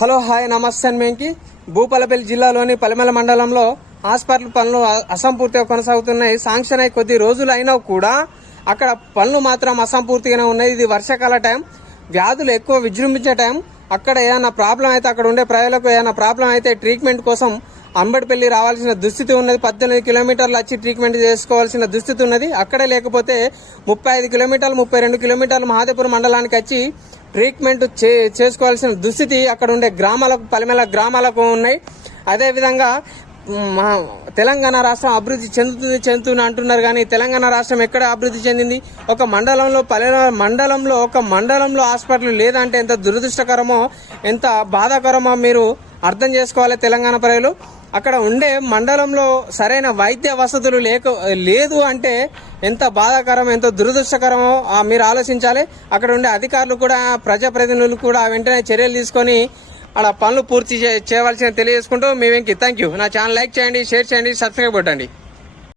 Hello hi నమస్తే మేంకి భూపాలపల్లి జిల్లాలోని పలిమల మండలంలో హాస్పిటల్ పనులు అసంపూర్తిగా కొనసాగుతున్నాయి. శాంక్షన్ అయి కొద్ది రోజులు అయినా కూడా అక్కడ పనులు మాత్రం అసంపూర్తిగానే ఉన్నాయి. ఇది వర్షాకాల టైం, వ్యాధులు ఎక్కువ విజృంభించే టైం. అక్కడ ఏదైనా ప్రాబ్లం అయితే, అక్కడ ఉండే ప్రజలకు ఏదైనా ప్రాబ్లం అయితే ట్రీట్మెంట్ కోసం అంబడిపల్లి రావాల్సిన దుస్థితి ఉన్నది. 18 కిలోమీటర్లు వచ్చి ట్రీట్మెంట్ చేసుకోవాల్సిన దుస్థితి ఉన్నది. అక్కడే లేకపోతే 35 కిలోమీటర్లు 32 కిలోమీటర్లు మహాదేపురం మండలానికి వచ్చి ట్రీట్మెంట్ చేసుకోవాల్సిన దుస్థితి అక్కడ ఉండే గ్రామాలకు, పలిమల గ్రామాలకు ఉన్నాయి. అదేవిధంగా తెలంగాణ రాష్ట్రం అభివృద్ధి చెందుతుంది అంటున్నారు, కానీ తెలంగాణ రాష్ట్రం ఎక్కడ అభివృద్ధి చెందింది? ఒక మండలంలో హాస్పిటల్ లేదంటే ఎంత దురదృష్టకరమో, ఎంత బాధాకరమో మీరు అర్థం చేసుకోవాలి తెలంగాణ ప్రజలు. అక్కడ ఉండే మండలంలో సరైన వైద్య వసతులు లేదు అంటే ఎంత బాధాకరం, ఎంత దురదృష్టకరమో మీరు ఆలోచించాలి. అక్కడ ఉండే అధికారులు కూడా, ప్రజాప్రతినిధులు కూడా వెంటనే చర్యలు తీసుకొని అక్కడ పనులు పూర్తి చేయవలసిన తెలియజేసుకుంటూ మీ వెంకి థ్యాంక్ యూ. నా ఛానల్ లైక్ చేయండి, షేర్ చేయండి, సబ్స్క్రైబ్ కొట్టండి.